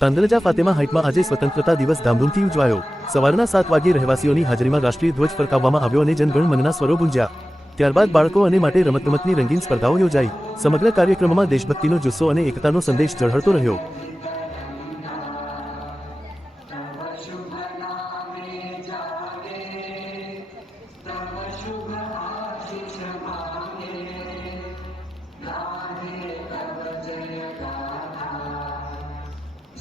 તાંદરજા ફાતેમા હાઇટમાં આજે સ્વતંત્રતા દિવસ ધામધૂમથી ઉજવાયો. સવારના સાત વાગે રહેવાસીઓની હાજરીમાં રાષ્ટ્રીય ધ્વજ ફરકાવવામાં આવ્યો અને જનગણ મનના સ્વરો ગુંજ્યા. ત્યારબાદ બાળકો અને માટે રમતગમતની રંગીન સ્પર્ધાઓ યોજાઈ. સમગ્ર કાર્યક્રમમાં દેશભક્તિનો જુસ્સો અને એકતાનો સંદેશ ઝળહળતો રહ્યો. શુભ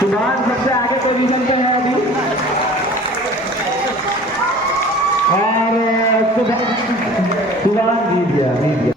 सुभान सबसे आगे पोजीशन पे है अभी और सुभान सुभान जीत गया जीत गया